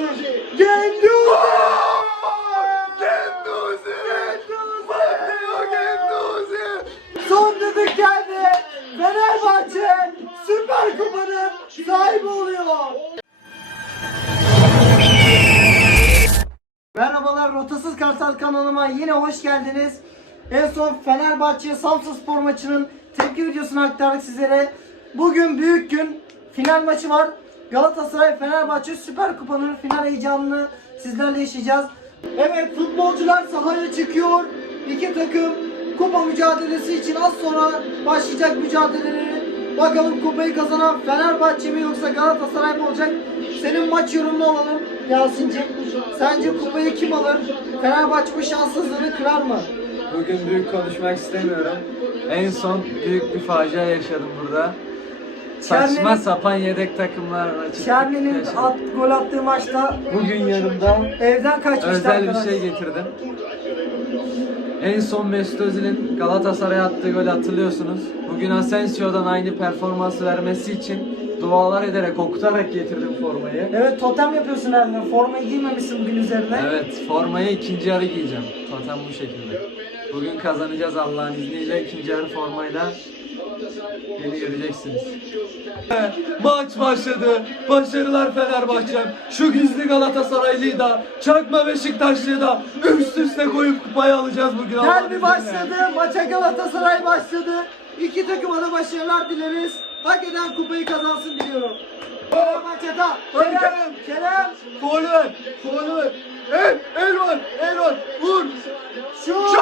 Genduzi! Genduzi! Matteo Genduzi! Son düdük geldi. Fenerbahçe Süper Kupa'nın sahibi oluyor. Merhabalar Rotasız Kartal kanalıma yine hoş geldiniz. En son Fenerbahçe Samsun Spor maçının tepki videosunu aktardık sizlere. Bugün büyük gün final maçı var. Galatasaray Fenerbahçe Süper Kupa'nın final heyecanını sizlerle yaşayacağız. Evet futbolcular sahaya çıkıyor. İki takım kupa mücadelesi için az sonra başlayacak mücadeleleri. Bakalım kupayı kazanan Fenerbahçe mi yoksa Galatasaray mı olacak? Senin maç yorumunu alalım Yasin'cim. Sence kupayı kim alır? Fenerbahçe bu şanssızlığını kırar mı? Bugün büyük konuşmak istemiyorum. En son büyük bir facia yaşadım burada. Saçma sapan yedek takımlarla çıktık. Çerni'nin yaşadık. at, gol attığı maçta Bugün yanımda evden kaçmıştı özel bir arkadaş. şey getirdim. En son Mesut Özil'in Galatasaray'a attığı golü hatırlıyorsunuz. Bugün Asensio'dan aynı performansı vermesi için dualar ederek, okutarak getirdim formayı. Evet totem yapıyorsun herhalde. Formayı giymemişsin bugün üzerine. Evet, formayı ikinci yarı giyeceğim. Totem bu şekilde. Bugün kazanacağız Allah'ın izniyle. ikinci yarı formayla beni göreceksiniz. Maç başladı. Başarılar Fenerbahçe'm. Şu gizli Galatasaraylı'yı da, çakma Beşiktaşlı'yı da üst üste koyup kupayı alacağız bugün. Allah'ın Derbi izniyle. başladı. Maça Galatasaray başladı. İki takıma da başarılar dileriz. Hak eden kupayı kazansın diliyorum. Fenerbahçe'de Kerem. Kerem, Faul ver. Faul ver. El, el var. El var. Vur. şut. Şut.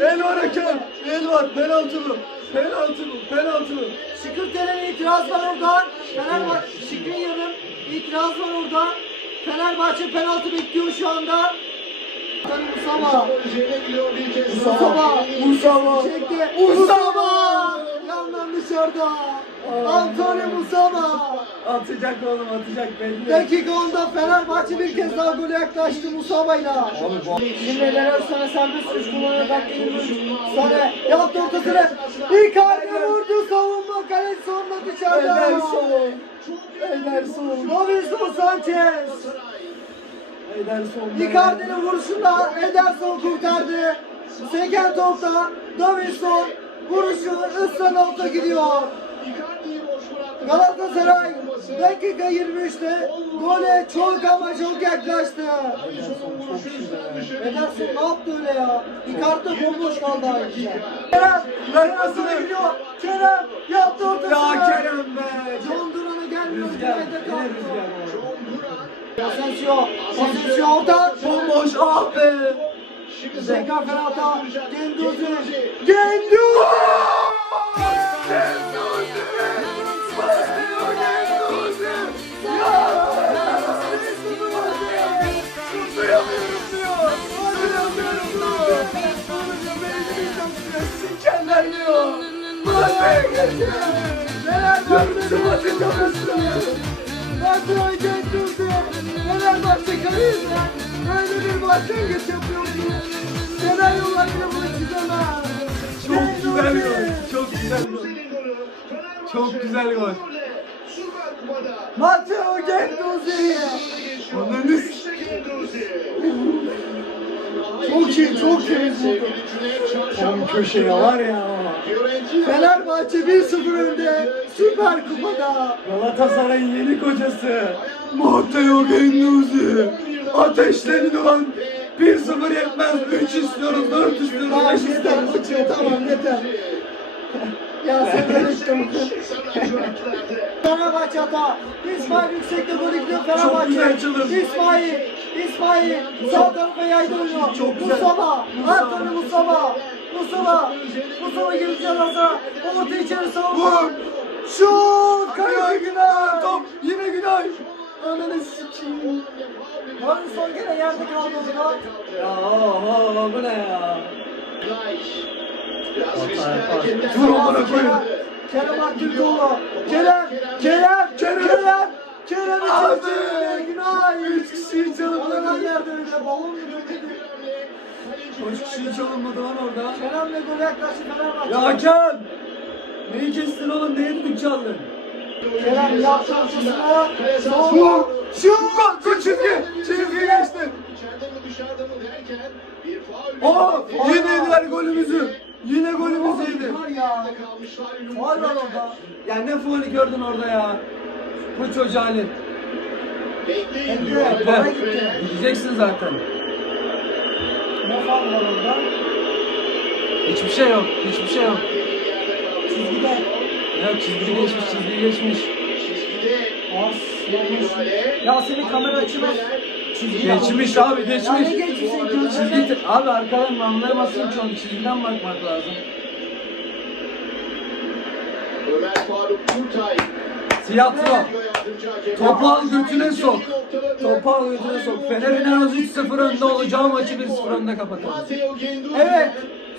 El var. Hakem. El var. Penaltı bu. Penaltı bu. Penaltı bu. Şükür Kerem'in itiraz var orada. Fenerbahçe Şükrü Yarın itiraz var orada. Fenerbahçe penaltı bekliyor şu anda. Musaba. Musaba. Musaba. Musaba. Yandan dışarıda. Musaba. Atacak oğlum atacak belli. Dakika 10'da Fenerbahçe bir kez daha gole yaklaştı Musaba'yla. Şimdi Leren sana serbest suç kullanarak dakika 23. Sonra yaptı ortasını. Icardi vurdu savunma kalesi sonunda dışarıda. Ederson. Ederson. Davinson Sanchez. Ederson. Icardi'nin vuruşunda Ederson kurtardı. Seken topta Davinson vuruşu üst nokta gidiyor. Galatasaray dakika 23'te gole çok ama çok yaklaştı. Ederson ne yaptı öyle ya? Icardi bomboş kaldı ayrıca. Kerem, Kerem sonra gidiyor. Kerem yaptı ortasını. Ya Kerem be. John Duran'a gelmiyor. Rüzgar. Yine rüzgar. Asensio, Asensio orada. Bomboş ah be. Zeka Ferhat'a, Genduzi, Genduzi! Sikerler diyor. Buraya geldi. Neler Yoksa maçı çalıştı. Maçı Genduzi! Fenerbahçe kariyerinden böyle bir başlangıç yapıyor ki senaryolar bile bunu çizemez. Çok güzel gol. Çok güzel gol. Çok güzel gol. Matteo Genduzi! Ananı Çok iyi, çok temiz vurdu. Tam köşeye var ya. Fenerbahçe 1-0 önde Süper Kupa'da. Galatasaray'ın yeni kocası. Matteo Genduzi. Ateşlerin ulan. 1-0 yetmez. 3 istiyoruz, 4 istiyoruz, Tamam 5 yeter, istiyoruz. bıçağı tamam yeter. ya sen öyle işte Fenerbahçe hata. İsmail yüksekte gol Fenerbahçe. Çok güzel çalım. İsmail, İsmail sağ tarafa yaydı oyunu. Çok güzel. Musaba, Musaba. Anthony Musaba. Musaba, Musaba girdi arasına. Orta içeri savunma. Vur. Şut! Günay. Top yine Günay. Ananı sikeyim. Robinson gene yerde kaldı orada. Ya oho bu ne ya? Vur amına koyun. Kerem Aktürkoğlu. Kerem, Kerem, Kerem, Kerem. Kerem içeride. Günay. Üç kişiyi çalımladı. Oradan yerde öyle balon gibi dedi. Kaç kişiyi çalınmadı lan orada? Kerem'le gol yaklaştı Fenerbahçe. Ya hakem! Neyi kestin oğlum? Neyi düdük çaldın? Kerem yaptı. Son. Vur. Gol çizgi. Çizgi geçti. Aa yine yediler golümüzü. Yine golümüzü yedi. Var ya. Var orada. Ya ne faulü gördün orada ya? Bu çocuğa halin. Bekle. Bana gitti. Gideceksin zaten. Ne faul var orada? Hiçbir şey yok. Hiçbir şey yok. Çizgide. Ya çizgi geçmiş, çizgi geçmiş. As. Olmuş. Ya senin kamera. Çizgide Geçmiş abi, Ya ne geçmiş. geçmiş sen Çizgi, te- abi arkadan anlayamazsın ki onu çizgiden bakmak lazım. Ömer Faruk Kurtay. Tiyatro. Topu al götüne sok. Topu al götüne sok. Fener'in en az 3-0 önde olacağı maçı 1-0 önde kapatalım. Evet.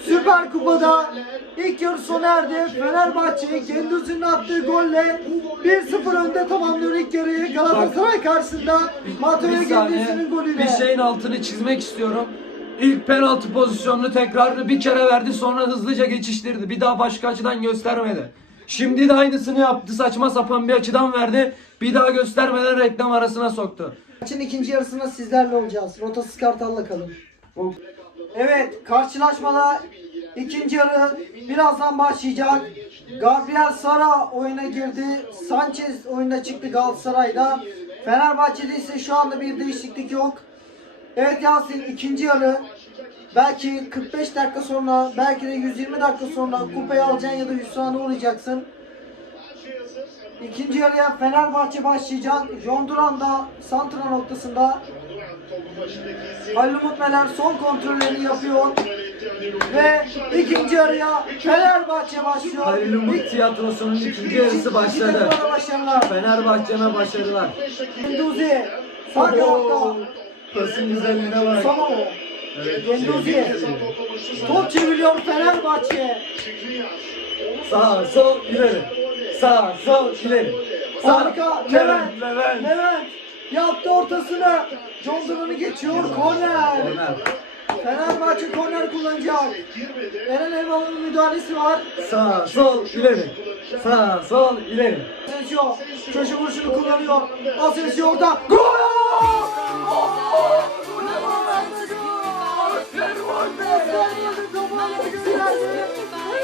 Süper Kupa'da ilk yarı sona erdi. Fenerbahçe Gendüz'ün attığı golle 1-0 önde tamamlıyor ilk yarıyı. Galatasaray karşısında Matteo Bir saniye Gendüz'ün golüyle. bir şeyin altını çizmek istiyorum. İlk penaltı pozisyonunu tekrarını bir kere verdi sonra hızlıca geçiştirdi. Bir daha başka açıdan göstermedi. Şimdi de aynısını yaptı. Saçma sapan bir açıdan verdi. Bir daha göstermeden reklam arasına soktu. Maçın ikinci yarısında sizlerle olacağız. Rotasız Kartal'la kalın. Evet, karşılaşmada ikinci yarı birazdan başlayacak. Gabriel Sara oyuna girdi. Sanchez oyuna çıktı Galatasaray'da. Fenerbahçe'de ise şu anda bir değişiklik yok. Evet Yasin ikinci yarı belki 45 dakika sonra belki de 120 dakika sonra kupayı alacaksın ya da hüsrana uğrayacaksın. İkinci yarıya Fenerbahçe başlayacak. John Duran da santra noktasında. Halil Umut Meler son kontrollerini yapıyor. Ve ikinci yarıya Fenerbahçe başlıyor. Halil Umut tiyatrosunun ikinci İki- yarısı başladı. da başarılar. Genduzi. Sağ kanatta. Pasın güzelliğine bak. Samo. Genduzi. Top çeviriyor Fenerbahçe. Sağ, sol, ileri. Sağ, sol, ileri. Sağ, Harika. Levent. Levent. Levent. Yaptı ortasını. John Duran'ı geçiyor. Korner. Fenerbahçe korner kullanacak. Eren Elmalı'nın müdahalesi var. Sağ, sol, ileri. Sağ, sol, ileri. Asensio köşe vuruşunu kullanıyor. Asensio orada. Gol!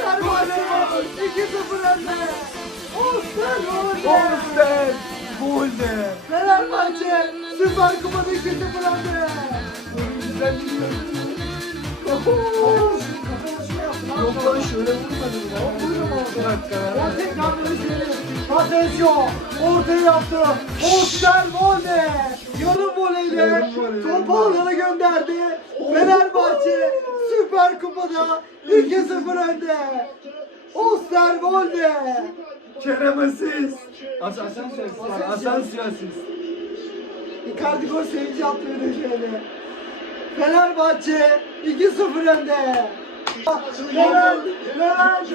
Fenerbahçe 2-0 önde. Osterwolde. Oster, Golde. Fenerbahçe Süper Kupa'da 2-0 önde. Yok lan şöyle vurmadım ya. Vurma orada. O tekrar dönüşleri. Asensio ortaya yaptı. Yarım voleyle Yarım voleyle. topu alana gönderdi. Fenerbahçe Süper Kupa'da 2-0 önde. Osterwolde. Kerem asist. As Asensio asist. Icardi gol sevinci yaptı bir de şöyle. Fenerbahçe 2-0 önde. Levent, Levent,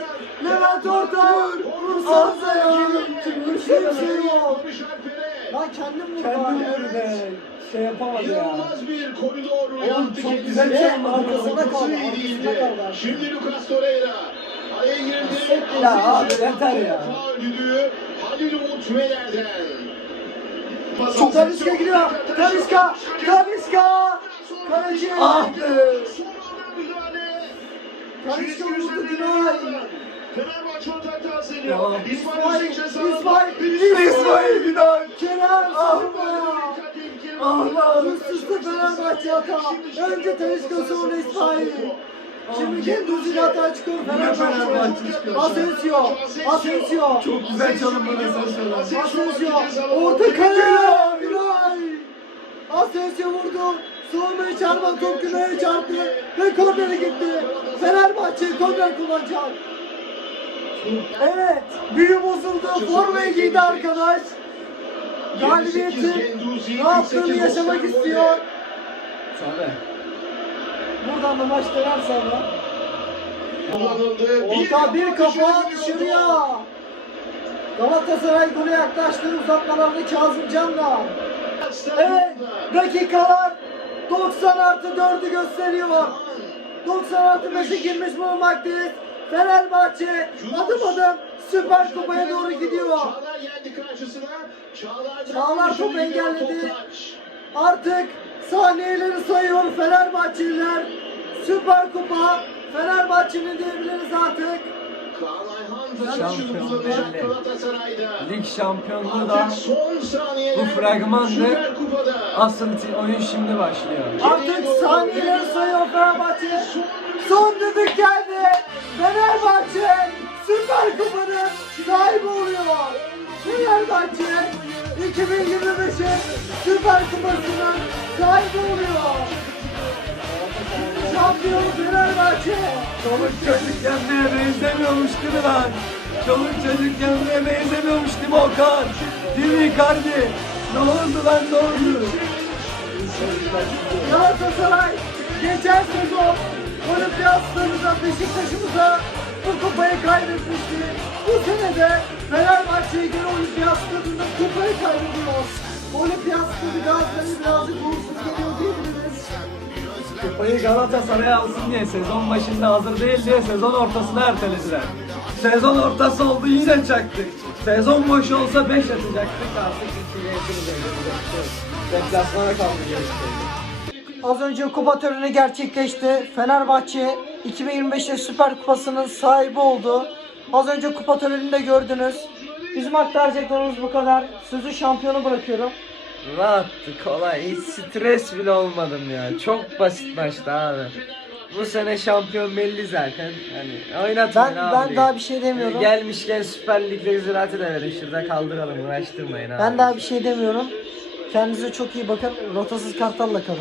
Levent orta. Vursanıza ya. Kimse yok. Lan kendim vur Kendi bari. vurdu be. Şey yapamadı ya. İnanılmaz bir koridor Oğlum çok yaptı güzel kendisi. şey yapmadı. arkasında kaldı. Arkasında kaldı. Şimdi Lucas Torreira. Ya abi yeter ya. Çok Talisca gidiyor. Talisca, Talisca. Kaleci. Ah be. Çizgi vurdu Günay. Fenerbahçe ataktan seniyor. Devam. İsmail İsmail. İsmail, Günay. Kerem Sorma. Allah. Üst üste Fenerbahçe hata. Önce Talisca sonra İsmail. Şimdi Genduz'un hata çıkıyor Fenerbahçe. Çıkıyor. Asensio. Asensio. Çok güzel çalınmadı Asensio. Asensio. Orta kale. Günay. Asensio vurdu. Sormaya çarpan top Günay'a çarptı. Ve kornere gitti. Fenerbahçe korner kullanacak. Evet. Büyü bozuldu. Formayı giydi arkadaş. Galibiyeti ne yaptığını yaşamak istiyor. Tabii. Buradan da maç döner sonra. Kullanıldı. Orta bir kafa dışarıya. Galatasaray gole yaklaştı uzatmalarını Kazım Can'la. Evet dakikalar 90 artı 4'ü gösteriyor. 90 artı 5'e girmiş bulunmaktayız. Fenerbahçe adım adım Süper Kupa'ya doğru gidiyor. Çağlar geldi karşısına. Çağlar, Çağlar top engelledi. Artık saniyeleri sayıyor Fenerbahçeliler. Süper Kupa Fenerbahçe'nin diyebiliriz artık. Kaan Ayhan Şampiyon taşını kullanacak belli. Lig şampiyonluğu da bu fragmandı. Asıl oyun şimdi başlıyor. Artık saniyeleri sayıyor Fenerbahçe. Son düdük geldi. Fenerbahçe Süper Kupa'nın sahibi oluyor. Fenerbahçe 2025'in Süper Kupası'nın sahibi oluyor. Şampiyon Fenerbahçe. Çoluk çocuk yenmeye benzemiyormuş değil mi lan? Çoluk çocuk yenmeye benzemiyormuş değil mi Okan? Değil mi Icardi? Ne oldu lan ne oldu? Galatasaray geçen sezon olimpiyatlarımıza Beşiktaş'ımıza bu kupayı kaybetmişti. Bu sene de Fenerbahçe'ye göre olimpiyat stadında kupayı kaybediyor. Olimpiyat stadı Galatasaray'ı birazcık uğursuz geliyor. Kupayı Galatasaray alsın diye sezon başında hazır değil diye sezon ortasına ertelediler. Sezon ortası oldu yine çaktık. Sezon boş olsa 5 atacaktık artık 2'ye Deplasmana kalmayacağız. Az önce kupa töreni gerçekleşti. Fenerbahçe 2025'te Süper Kupası'nın sahibi oldu. Az önce kupa törenini de gördünüz. Bizim aktaracaklarımız bu kadar. Sözü şampiyonu bırakıyorum. Rahattı kolay hiç stres bile olmadım ya. Çok basit maçtı abi. Bu sene şampiyon belli zaten. Hani oynatmayın Ben abi. ben daha bir şey demiyorum. Gelmişken Süper Lig'de ziraatı da verin. Şurada kaldıralım uğraştırmayın abi. Ben daha bir şey demiyorum. Kendinize çok iyi bakın. Rotasız Kartal'la kalın.